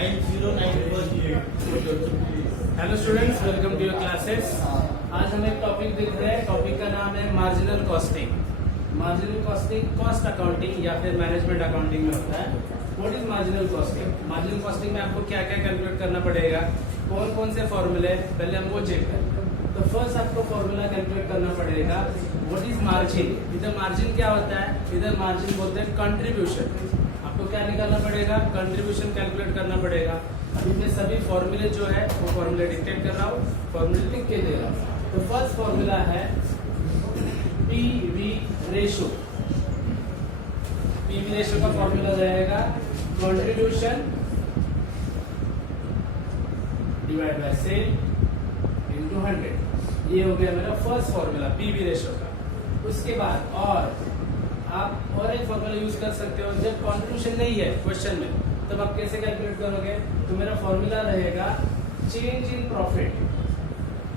Hello students, welcome to your classes. आज हम एक टॉपिक देख रहे हैं। टॉपिक का नाम है marginal costing. Marginal costing cost accounting या फिर मैनेजमेंट अकाउंटिंग में होता है। What is marginal costing? Marginal costing में आपको क्या क्या कैलकुलेट करना पड़ेगा, कौन कौन से फॉर्मूले, पहले हम वो चेक करें। तो फर्स्ट आपको फॉर्मूला कैलकुलेट करना पड़ेगा, व्हाट इज मार्जिन। इधर मार्जिन क्या होता है, इधर मार्जिन बोलते हैं कंट्रीब्यूशन। आपको क्या निकालना पड़ेगा, कंट्रीब्यूशन कैलकुलेट करना पड़ेगा। अभी मैं सभी फॉर्मूले जो है वो फॉर्मूले डिक्टेट कर रहा हूँ, फॉर्मूले लिख के दे रहा हूँ। तो फर्स्ट फॉर्मूला है पीवी रेशो। पीवी रेशो का फॉर्मूला रहेगा contribution divide by sale into 100। ये हो गया मेरा फर्स्ट फॉर्मूला पीवी रेशो का। उसके बाद और आप और एक फॉर्मूला यूज कर सकते हो। जब कंट्रीब्यूशन नहीं है क्वेश्चन में, तब आप कैसे कैलकुलेट करोगे? तो मेरा फॉर्मूला रहेगा change in profit.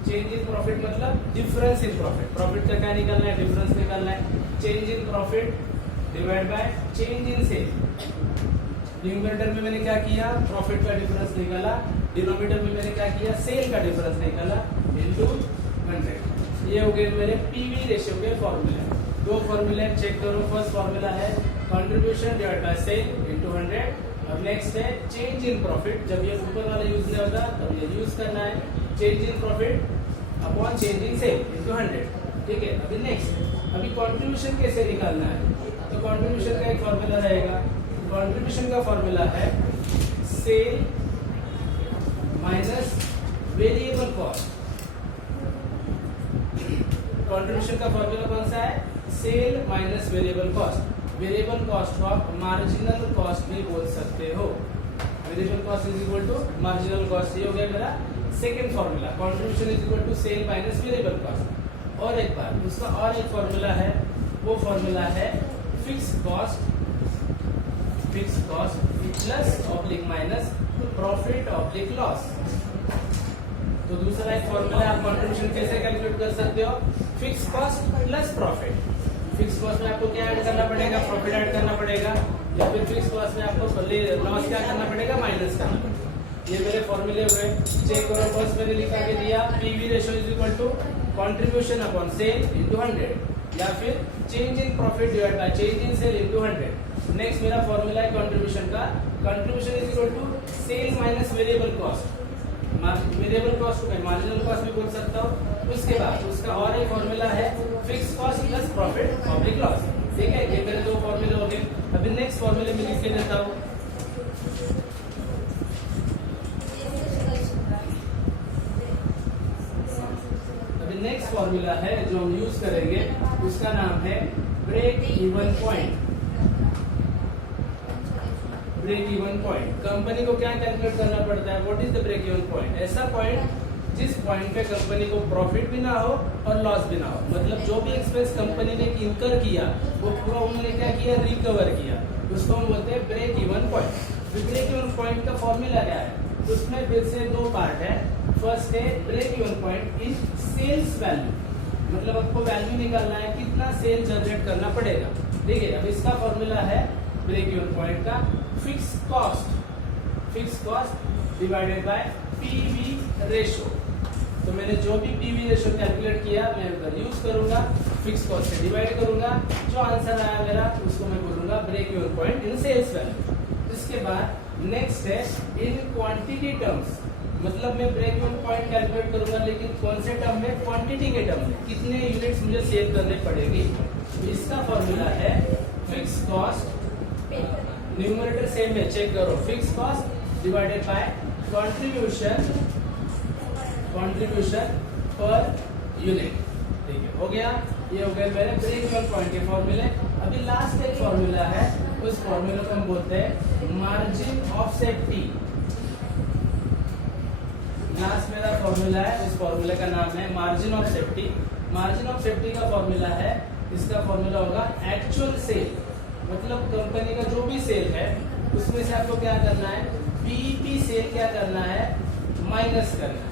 Change in profit मतलब डिफरेंस इन प्रॉफिट। प्रॉफिट का क्या निकालना है, डिफरेंस निकालना है। Change in profit divide by change in sale. Numerator में मैंने क्या किया, प्रॉफिट का डिफरेंस निकाला। डिनोमिनेटर में मैंने क्या किया, सेल का डिफरेंस निकाला इनटू 100। ये हो गए मेरे पीवी रेशियो के फॉर्मूले। दो फॉर्मूले चेक करो। फर्स्ट फॉर्मूला है contribution divide by sale into 100। अब नेक्स्ट है चेंज इन प्रॉफिट। जब ये ऊपर वाला यूज नहीं होता तब ये यूज करना है, change in profit upon change in sale into 100। ठीक है। अभी नेक्स्ट, अभी कंट्रीब्यूशन कैसे निकालना है? तो कंट्रीब्यूशन का एक फॉर्मूला रहेगा। कंट्रीब्यूशन का फॉर्मूला है sale minus variable cost. Contribution का फॉर्मूला कौन सा है? Sale minus variable cost. Variable cost को आप मार्जिनल कॉस्ट भी बोल सकते हो। Variable cost is equal to marginal cost. ये हो गया मेरा second formula. Contribution is equal to sale minus variable cost. और एक बार उसका और एक फॉर्मूला है, वो फॉर्मूला है fix cost plus oblique minus profit oblique loss. तो दूसरा एक फॉर्मूला, आप कंट्रीब्यूशन कैसे कैलकुलेट कर सकते हो? Fix cost plus profit. Fix cost में आपको क्या ऐड करना पड़ेगा, प्रॉफिट ऐड करना पड़ेगा, या फिर फिक्स कॉस्ट में आपको लॉस क्या करना पड़ेगा, माइनस करना पड़ेगा। ये मेरे फॉर्मूले हुए, चेक करो। फर्स्ट मैंने लिखा के दिया PV ratio is equal to contribution upon sale into 100, या फिर change in profit divide by change in sale into 100। Next मेरा फॉर्मूला है कंट्रीब्यूशन का। Contribution is equal to sale minus variable cost. Variable cost को मैं marginal cost भी बोल सकता हूँ। उसके बाद उसका और एक फॉर्मूला है fix cost plus profit oblique loss. ठीक है, ये मेरे दो फॉर्मूले हो गए। अभी नेक्स्ट फॉर्मूले में लिख के देता हूँ। अभी नेक्स्ट फॉर्मूला है जो हम यूज करेंगे, उसका नाम है break even point. Break even point. Company को क्या कैलकुलेट करना पड़ता है? What is the break even point? ऐसा पॉइंट जिस पॉइंट पे कंपनी को प्रॉफिट भी ना हो और लॉस भी ना हो। मतलब जो भी एक्सपेंस कंपनी ने इनकर किया वो पूरा उन्होंने क्या किया, रिकवर किया। उसको हम बोलते हैं break even point. Break even point का फॉर्मूला क्या है? उसमें फिर से दो पार्ट है। फर्स्ट है break even point in sales value. मतलब आपको वैल्यू निकालना है, कितना सेल जनरेट करना पड़ेगा। ठीक है। अब इसका फॉर्मूला है ब्रेक इवन पॉइंट का fix cost divided by PV ratio. तो मैंने जो भी पीवी रेशो कैलकुलेट किया मैं उधर यूज करूंगा, फिक्स कॉस्ट से डिवाइड करूंगा। जो आंसर आया मेरा उसको मैं बोलूंगा break even point in sales value. इसके बाद नेक्स्ट है इन क्वांटिटी टर्म्स। मतलब मैं ब्रेक इवन पॉइंट कैलकुलेट करूंगा, लेकिन कौन से टर्म में? क्वांटिटी के टर्म में। कितने यूनिट्स मुझे सेल करने पड़ेगी। इसका फॉर्मूला है फिक्स कॉस्ट, न्यूमरेटर सेम है, चेक करो। Fix cost divided by contribution per unit. ठीक है, हो गया। ये हो गए मेरे ब्रेक इवन पॉइंट के फॉर्मूले। अभी लास्ट एक फॉर्मूला है, उस फॉर्मूले को हम बोलते हैं मार्जिन ऑफ सेफ्टी। लास्ट मेरा फॉर्मूला है, उस फॉर्मूले का नाम है margin of safety. Margin of safety का फॉर्मूला है, इसका फॉर्मूला होगा एक्चुअल सेल। मतलब कंपनी का जो भी सेल है उसमें से आपको क्या करना है, बीईपी सेल क्या करना है, माइनस करना है।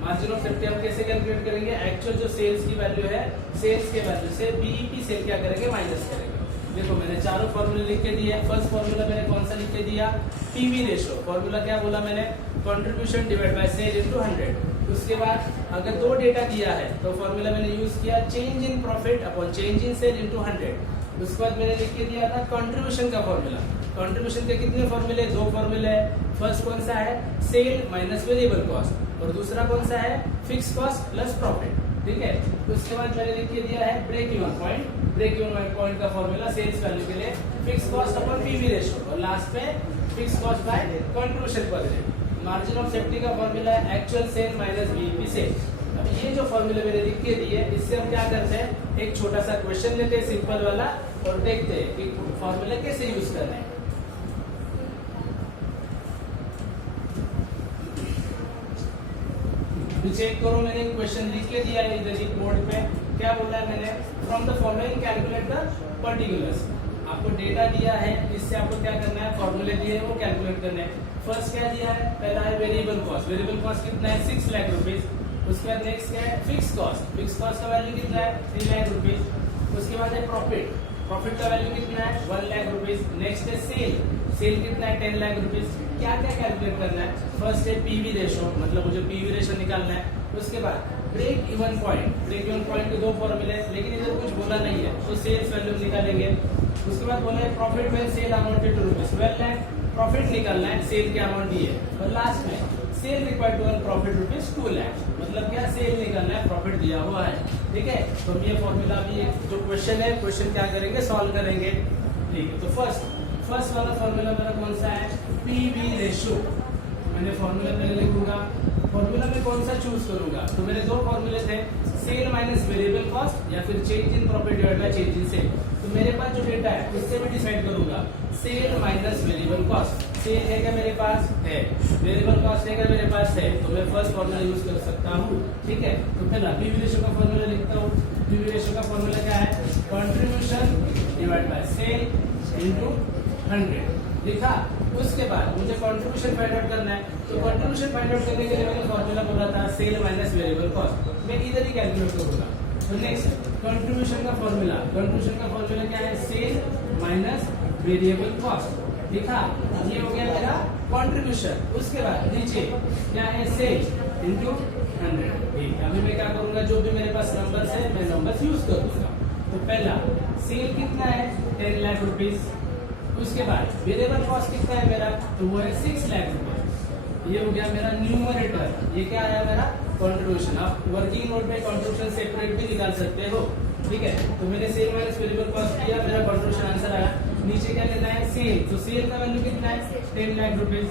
मार्जिन ऑफ सेफ्टी हम कैसे कैलकुलेट करेंगे? एक्चुअल जो सेल्स की वैल्यू है, सेल्स के वैल्यू से बीईपी सेल क्या करेंगे, माइनस करेंगे। देखो मैंने चारों फॉर्मूले लिख के दिए। फर्स्ट फॉर्मूला मैंने कौन सा लिख के दिया, पीवी रेशो। फॉर्मूला क्या बोला मैंने, contribution divide by sale into 100। उसके बाद अगर दो डेटा दिया है तो फॉर्मूला मैंने यूज किया change in profit upon change in sale into 100। उसके बाद मैंने लिख के दिया था कंट्रीब्यूशन का फॉर्मूला। कंट्रीब्यूशन के कितने फॉर्मूले, दो फॉर्मूले है। फर्स्ट कौन सा है, सेल माइनस वेरिएबल कॉस्ट, और दूसरा कौन सा है, फिक्स कॉस्ट प्लस प्रॉफिट। ठीक है, उसके बाद मैंने लिख के दिया है break even point. Break even point का फॉर्मूला सेल्स वैल्यू के लिए fix cost upon PV ratio, और लास्ट में fix cost by contribution per unit. Margin of safety का फॉर्मूला है actual sale minus BEP sale. अब ये जो फॉर्मूले मैंने लिख के दिए, इससे हम क्या करते हैं, एक छोटा सा क्वेश्चन लेते हैं सिंपल वाला, और देखते हैं कि फॉर्मूले कैसे यूज करना है। चेक करो, मैंने क्वेश्चन लिख के दिया है इधर बोर्ड पे। क्या बोला है मैंने, from the following calculate the particulars. आपको डेटा दिया है, इससे आपको क्या करना है, फॉर्मूले दिए हैं वो कैलकुलेट करने हैं। फर्स्ट क्या दिया है, पहला है वेरिएबल कॉस्ट। वेरिएबल कॉस्ट कितना है, 6 लाख रुपीज। उसके बाद नेक्स्ट क्या है, फिक्स कॉस्ट। फिक्स कॉस्ट का वैल्यू कितना है, 3 लाख रुपीज। उसके बाद है प्रॉफिट। प्रॉफिट का वैल्यू कितना है, 1 लाख रुपीज। नेक्स्ट है सेल। सेल कितना है, 10 लाख रुपीज। क्या क्या कैलकुलेट करना है, फर्स्ट है पीवी रेशो, मतलब मुझे पीवी रेशो निकालना है। उसके बाद break even point. Break even point के दो फॉर्मूले, लेकिन इधर कुछ बोला नहीं है, तो सेल्स वैल्यू निकालेंगे। उसके बाद बोला है profit when sale amounted to rupees 12 lakh. Profit निकालना है, सेल के अमाउंट दी है। और लास्ट में sale required to earn profit rupees 2 lakh, मतलब क्या, सेल निकालना है, प्रॉफिट दिया हुआ है। ठीक है, तो ये फॉर्मूला भी एक जो क्वेश्चन है, क्वेश्चन क्या करेंगे, सॉल्व करेंगे। ठीक है, तो फर्स्ट वाला फॉर्मूला मेरा कौन सा है, पीवी रेशो। मैंने फॉर्मूला पहले लिखूंगा, फॉर्मूला में कौन सा चूज करूंगा, तो मेरे दो फॉर्मूले थे, सेल माइनस वेरिएबल कॉस्ट या फिर change in profit divide by change in sale. तो मेरे पास जो डेटा है उससे मैं डिसाइड करूंगा sale minus variable cost. Sale है क्या मेरे पास, है। वेरिएबल कॉस्ट है क्या मेरे पास, है। तो मैं फर्स्ट फॉर्मूला यूज कर सकता हूँ। ठीक है, तो पहला पीवी रेशो का फॉर्मूला लिखता हूँ। पीवी रेशो का फॉर्मूला क्या है, contribution divide by sale into 100 लिखा। उसके बाद मुझे कंट्रीब्यूशन फाइंड आउट करना है, तो कंट्रीब्यूशन फाइंड आउट करने के लिए मैंने फॉर्मूला बोला था सेल माइनस वेरिएबल कॉस्ट, मैं इधर ही कैलकुलेट करूंगा। तो नेक्स्ट कंट्रीब्यूशन का फॉर्मूला, कंट्रीब्यूशन का फॉर्मूला क्या है, सेल माइनस वेरिएबल कॉस्ट लिखा। ये हो गया मेरा कंट्रीब्यूशन। उसके बाद नीचे क्या है, सेल इनटू 100। अभी मैं क्या करूंगा, जो भी मेरे पास नंबर्स है मैं नंबर्स यूज कर दूंगा। तो पहला सेल कितना है, 10 लाख रुपीज। उसके बाद वेरिएबल कॉस्ट कितना है मेरा, तो वो है 6 लाख रुपए। ये हो गया मेरा न्यूमरेटर। ये क्या आया मेरा, कंट्रीब्यूशन। आप वर्किंग नोट में कंट्रीब्यूशन सेपरेट भी निकाल सकते हो। ठीक है, तो मैंने सेल माइनस वेरिएबल कॉस्ट किया, मेरा कंट्रीब्यूशन आंसर आया। नीचे क्या लेना है, सेल। तो सेल का वैल्यू कितना है, 10 लाख रुपीज।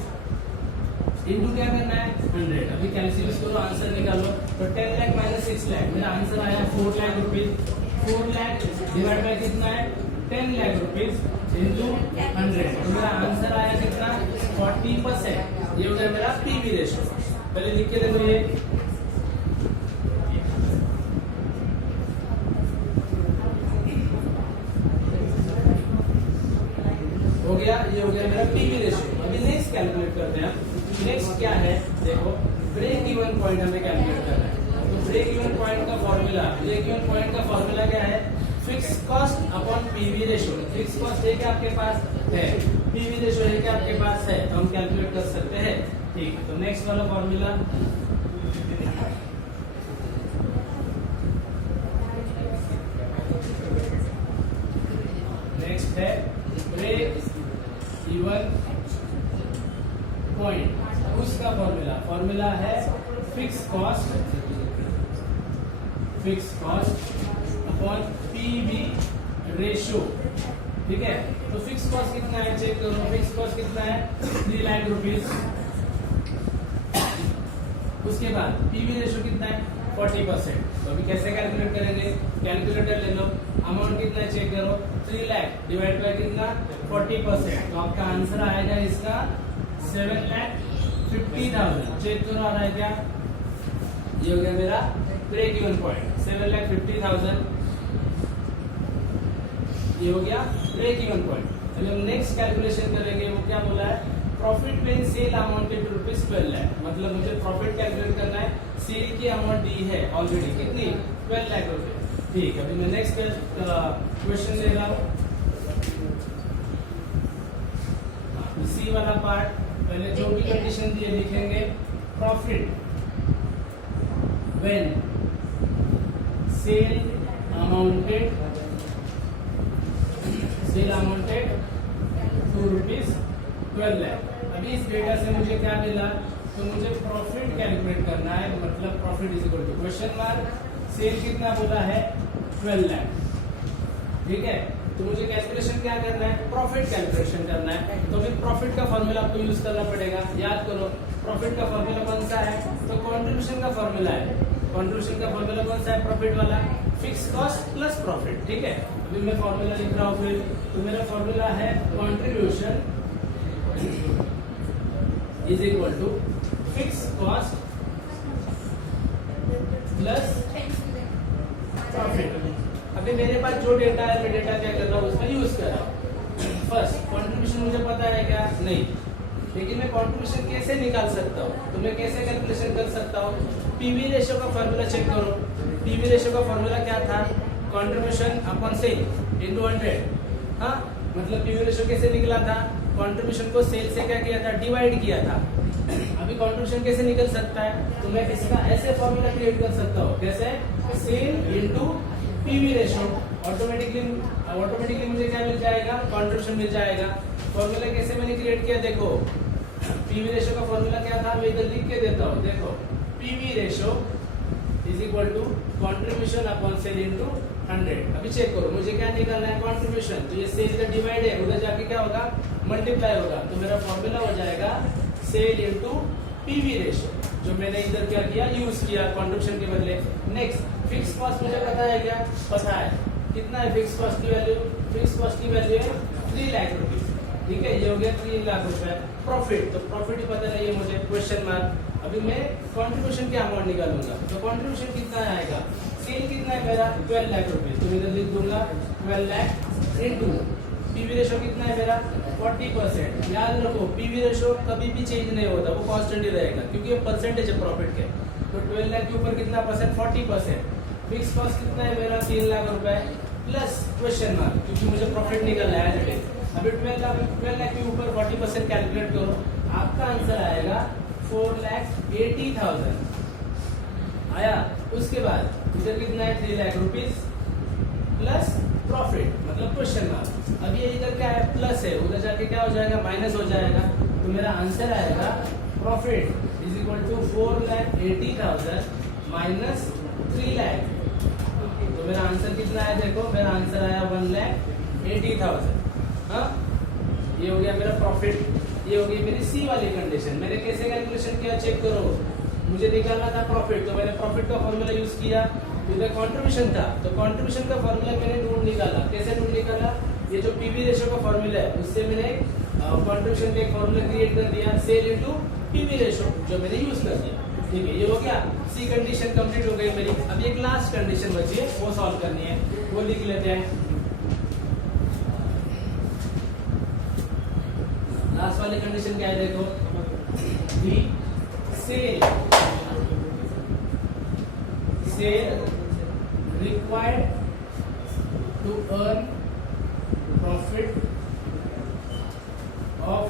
इनटू क्या करना है, 100। अभी कैलकुलेट करो, आंसर निकालो। तो 10 लाख माइनस 6 लाख, मेरा आंसर आया 4 lakh rupees. 4 lakh divide by कितना है, 10 लाख रुपीज इनटू 100। तो मेरा आंसर आया कितना, 40%। ये हो गया मेरा पीवी रेशो। पहले लिख के देखो, ये हो गया, ये हो गया मेरा पीवी रेशो। अभी नेक्स्ट कैलकुलेट करते हैं। नेक्स्ट क्या है, देखो ब्रेक इवन पॉइंट हमें कैलकुलेट करना है। तो ब्रेक इवन पॉइंट का फॉर्मूला, ब्रेक इवन पॉइंट का फॉर्मूला क्या है, fix cost upon PV ratio. Fix cost है क्या आपके पास, है। पीवी रेशो है क्या आपके पास, है। तो हम कैलकुलेट कर सकते हैं। ठीक है, तो नेक्स्ट वाला फॉर्मूला, नेक्स्ट है ब्रेक इवन पॉइंट। उसका फॉर्मूला है fix cost upon PV ratio. ठीक है, तो फिक्स कॉस्ट कितना है, चेक करो। फिक्स कॉस्ट कितना है, 3 लाख रुपीज। उसके बाद पीवी रेशो कितना है, 40%। तो अभी कैसे कैलकुलेट करेंगे, कैलकुलेटर ले लो। अमाउंट कितना है चेक करो, 3 लाख डिवाइड बाय कितना, 40%। तो आपका आंसर आएगा इसका 7,50,000। चेक करो आ रहा है क्या, ये हो गया मेरा ब्रेक इवन पॉइंट, 7,50,000। ये हो गया ब्रेक इवन पॉइंट। चलिए हम नेक्स्ट कैलकुलेशन करेंगे। वो क्या बोला है, profit when sale amounted to rupees 12 lakh. मतलब मुझे प्रॉफिट कैलकुलेट करना है, सेल की अमाउंट दी है ऑलरेडी कितनी, 12 लाख रुपए। ठीक है, अभी मैं नेक्स्ट क्वेश्चन ले रहा हूँ। सी वाला पार्ट, पहले जो भी कंडीशन दिए लिखेंगे, profit when sale amounted ₹2 lakh। अभी इस डेटा से मुझे क्या मिला, तो मुझे प्रॉफिट कैलकुलेट करना है, मतलब profit is equal to question mark, sale कितना बोला है 12 लाख, ठीक है। तो मुझे कैलकुलेशन क्या करना है, प्रॉफिट कैलकुलेशन करना है। तो फिर प्रॉफिट का फॉर्मूला आपको यूज करना पड़ेगा। याद करो प्रॉफिट का फॉर्मूला कौन सा है, तो कंट्रीब्यूशन का फॉर्मूला है। कंट्रीब्यूशन का फॉर्मूला कौन सा है, प्रॉफिट वाला, फिक्स कॉस्ट प्लस प्रॉफिट, ठीक है। अभी मैं फॉर्मूला लिख रहा हूँ फिर, तो मेरा फॉर्मूला है contribution is equal to fix cost plus profit. अभी मेरे पास जो डेटा है, मैं डेटा क्या कर रहा हूँ, उसका यूज कर रहा हूँ। फर्स्ट कंट्रीब्यूशन मुझे पता है क्या, नहीं, लेकिन मैं कंट्रीब्यूशन कैसे निकाल सकता हूँ, तो मैं कैसे कैलकुलेशन कर सकता हूँ, पीवी रेशियो का फॉर्मूला चेक करो। पीवी रेशियो का फॉर्मूला क्या था, कंट्रीब्यूशन अपॉन सेल इनटू 100। हाँ, मतलब पीवी रेशियो कैसे निकला था, कंट्रीब्यूशन को सेल से क्या किया था, डिवाइड किया था। अभी कंट्रीब्यूशन कैसे निकल सकता है, तो मैं इसका ऐसे फॉर्मूला क्रिएट कर सकता हूँ, कैसे, sale into PV ratio. Automatically मुझे क्या मिल जाएगा, कंट्रीब्यूशन मिल जाएगा। फॉर्मूला कैसे मैंने क्रिएट किया, देखो पीवी रेशियो का फॉर्मूला क्या था, मैं इधर लिख के देता हूँ, देखो PV ratio is equal to contribution upon sale into 100। अभी चेक करो मुझे क्या निकालना है, कंट्रीब्यूशन, तो ये सेल का डिवाइड है, उधर जाके क्या होगा, मल्टीप्लाई होगा। तो मेरा फॉर्मूला हो जाएगा सेल इनटू पीवी रेशियो, जो मैंने इधर क्या किया, यूज किया कंट्रीब्यूशन के बदले। नेक्स्ट फिक्स कॉस्ट मुझे पता है क्या, पता है कितना है फिक्स कॉस्ट की वैल्यू, फिक्स कॉस्ट की वैल्यू है 3 लाख रुपीज, ठीक है, ये हो गया 3 लाख रुपए। प्रॉफिट, तो प्रॉफिट ही पता नहीं है मुझे, क्वेश्चन मार्क। अभी मैं कंट्रीब्यूशन की अमाउंट निकालूंगा, तो कंट्रीब्यूशन कितना आएगा, सेल कितना है मेरा 12 लाख रुपीज, तो इधर लिख दूंगा 12 लाख इनटू पीवी रेशियो कितना है मेरा 40%। याद रखो पीवी रेशियो कभी भी चेंज नहीं होता, वो कांस्टेंट ही रहेगा, क्योंकि ये परसेंटेज है प्रॉफिट के। तो 12 लाख के ऊपर कितना परसेंट, 40%। फिक्स कॉस्ट कितना है मेरा 3 लाख रुपए प्लस क्वेश्चन मार्क, क्योंकि मुझे प्रॉफिट निकलना है। अभी 12 लाख के ऊपर 40% कैलकुलेट करो, आपका आंसर आएगा 4,80,000 आया। उसके बाद इधर कितना है 3 लाख रुपीज प्लस प्रॉफिट, मतलब क्वेश्चन मार्क। अब ये इधर क्या है, प्लस है, उधर जाके क्या हो जाएगा, माइनस हो जाएगा। तो मेरा आंसर आएगा profit is equal to 4,80,000 minus 3 lakh. तो मेरा आंसर कितना है, देखो मेरा आंसर आया 1,80,000। हाँ, ये हो गया मेरा प्रॉफिट, ये हो गई मेरी सी वाली कंडीशन। मैंने कैसे कैलकुलेशन किया, चेक करो, मुझे निकालना था प्रॉफिट, तो मैंने प्रॉफिट का फॉर्मूला यूज किया। इधर कंट्रीब्यूशन था, तो कंट्रीब्यूशन का फॉर्मूला मैंने ढूंढ निकाला। कैसे ढूंढ निकाला, ये जो पीवी रेशियो का फॉर्मूला है उससे मैंने कंट्रीब्यूशन का एक फॉर्मूला क्रिएट कर दिया, सेल इनटू पीवी रेशियो, जो मैंने यूज कर दिया। ठीक है, ये हो गया, सी कंडीशन कंप्लीट हो गई मेरी। अब एक लास्ट कंडीशन बची है, वो सॉल्व करनी है, वो लिख लेते हैं। लास्ट वाली कंडीशन क्या है, देखो दी cell required to earn profit of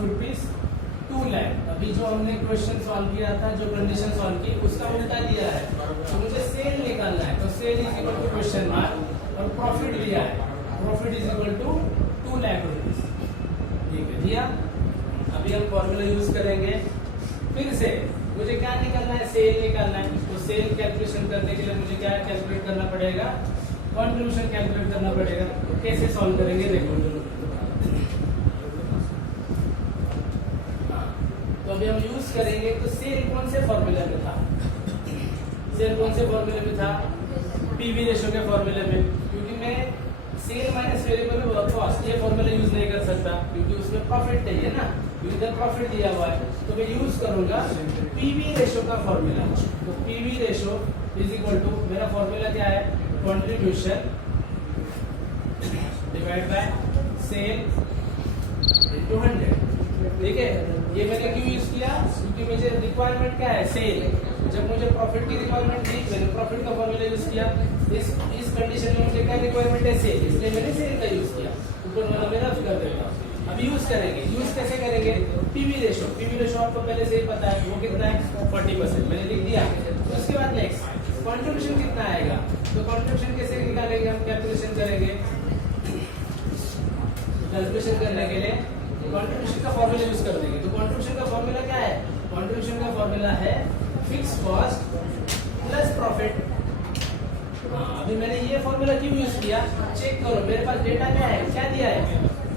₹2 lakh। अभी जो हमने क्वेश्चन सॉल्व किया था, जो कंडीशन सॉल्व की, उसका उल्टा दिया है, तो मुझे सेल निकालना है। तो sale is equal to question mark और प्रॉफिट दिया है, profit is equal to 2 lakh rupees, ठीक है दिया। अभी हम फॉर्मूला यूज करेंगे, फिर से मुझे क्या निकालना है, सेल निकालना है। तो सेल कैलकुलेशन करने के लिए मुझे क्या कैलकुलेट करना पड़ेगा, कंट्रीब्यूशन कैलकुलेट करना पड़ेगा। तो कैसे सॉल्व करेंगे, देखो। तो अभी हम यूज करेंगे, तो सेल कौन से फॉर्मूले में था, सेल कौन से फॉर्मूले में था, पीवी रेशियो के फॉर्मूले में। क्योंकि मैं सेल माइनस वेरिएबल कॉस्ट ये फॉर्मूला यूज नहीं कर सकता, क्योंकि उसमें प्रॉफिट चाहिए ना, इधर प्रॉफिट दिया हुआ है। तो मैं यूज करूंगा पीवी रेशियो का फॉर्मूला। तो PV ratio is equal to, मेरा फॉर्मूला क्या है, contribution divide by sale into 100, ठीक है। ये मैंने क्यों यूज किया, क्योंकि मुझे रिक्वायरमेंट क्या है, सेल। जब मुझे प्रॉफिट की रिक्वायरमेंट थी, मैंने प्रॉफिट का फॉर्मूला यूज किया। इस कंडीशन में मुझे क्या रिक्वायरमेंट है, सेल, इसलिए मैंने सेल का यूज किया। ऊपर वाला मैं रफ कर देता हूं। अब यूज करेंगे, यूज कैसे करेंगे? पीवी रेशो, पीवी रेशो आपको पहले से ही पता है वो कितना है 40%, मैंने लिख दिया। तो उसके बाद नेक्स्ट कंट्रीब्यूशन कितना आएगा, तो कंट्रीब्यूशन कैसे निकालेंगे हम, कैलकुलेशन करेंगे। कैलकुलेशन करने के लिए कंट्रीब्यूशन का फॉर्मूला यूज कर देंगे। तो कंट्रीब्यूशन का फॉर्मूला क्या है? कंट्रीब्यूशन का फॉर्मूला है फिक्स कॉस्ट प्लस प्रॉफिट। अभी मैंने ये फॉर्मूला क्यों यूज किया, चेक करो मेरे पास डेटा क्या है, क्या दिया है,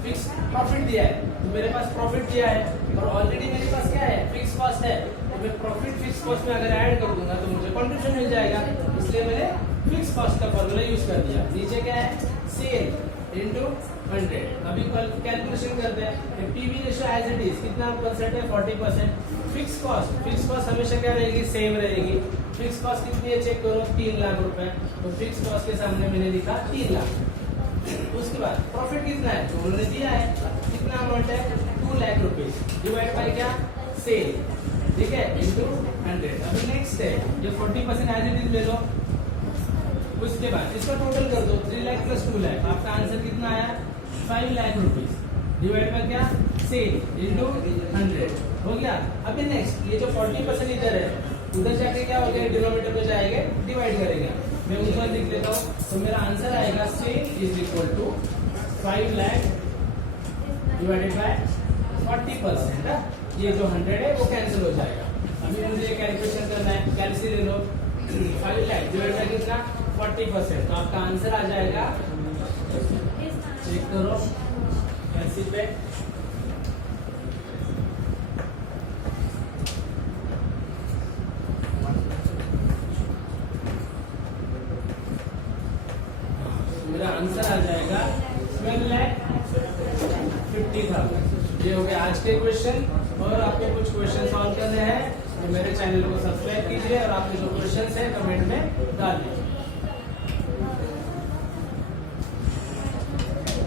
फिक्स प्रॉफिट दिया है। तो मेरे पास प्रॉफिट दिया है और ऑलरेडी मेरे पास क्या है, फिक्स कॉस्ट है। तो मैं प्रॉफिट फिक्स कॉस्ट में अगर ऐड कर दूंगा तो मुझे कंट्रीब्यूशन मिल जाएगा। इसलिए मैंने फिक्स कॉस्ट का फॉर्मूला यूज कर दिया। नीचे क्या है, सेल इनटू 100। अभी कैलकुलेशन करते हैं। PV ratio as it is कितना परसेंट है, 40%। फिक्स कॉस्ट हमेशा क्या रहेगी, सेम रहेगी। फिक्स कॉस्ट कितनी है चेक करो, 3 लाख रुपए। तो फिक्स कॉस्ट के सामने मैंने लिखा 3 लाख। उसके बाद प्रॉफिट कितना है, तो उन्होंने दिया है कितना अमाउंट है, 2 लाख रुपीज डिवाइड बाय क्या, सेल, ठीक है, इनटू 100। अभी नेक्स्ट है ये 40% एज इट इज ले लो। उसके बाद इसका टोटल कर दो, 3 लाख प्लस 2 लाख, आपका आंसर कितना आया, 5 लाख रुपीज डिवाइड बाय क्या, सेल इनटू 100 हो गया। अभी नेक्स्ट ये जो 40% इधर है उधर जाके क्या हो गया, डिनोमिनेटर पे जाएंगे, डिवाइड करेंगे। मैं उधर लिख लेता हूँ, तो मेरा आंसर आएगा sale is equal to 5 lakh divided by 40%। ये जो 100 है वो कैंसिल हो जाएगा। अभी मुझे कैलकुलेशन करना है, कैलसी ले लो, 5 लाख डिवाइड बाय कितना, 40%। तो आपका आंसर आ जाएगा, चेक करो कैलसी पे, मेरा आंसर आ जाएगा 12,50,000। ये हो गया आज के क्वेश्चन। और आपको कुछ क्वेश्चन सॉल्व करने हैं तो मेरे चैनल को सब्सक्राइब कीजिए और आपके जो क्वेश्चन है कमेंट